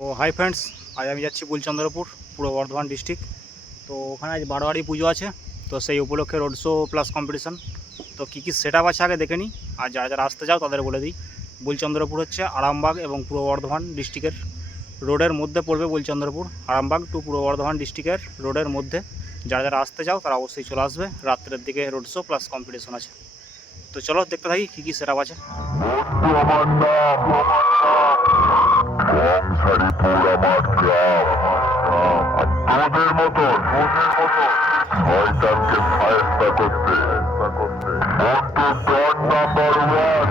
তো hi friends, আজ আমি যাচ্ছি বুলচন্দ্রপুর, পূর্ব বর্ধমান ডিস্ট্রিক্ট। তো ওখানে আজ বারোয়ারি পুজো আছে, তো সেই উপলক্ষে রোড শো প্লাস কম্পিটিশন। তো কী কী সেট আপ আছে আগে দেখে নিই, আর যারা যারা আসতে চাও তাদের বলে দিই। বুলচন্দ্রপুর হচ্ছে আরামবাগ এবং পূর্ব বর্ধমান ডিস্ট্রিক্টের রোডের মধ্যে পড়বে। বুলচন্দ্রপুর আরামবাগ টু পূর্ব বর্ধমান ডিস্ট্রিক্টের রোডের মধ্যে। যারা যারা আসতে চাও তারা অবশ্যই চলে আসবে। রাত্রের দিকে রোড শো প্লাস কম্পিটিশন আছে। তো চলো দেখতে থাকি কী কী সেট আপ আছে। তোদের মতো শয়তানকে ফায়স্তা করতে ডট নাম্বার 1।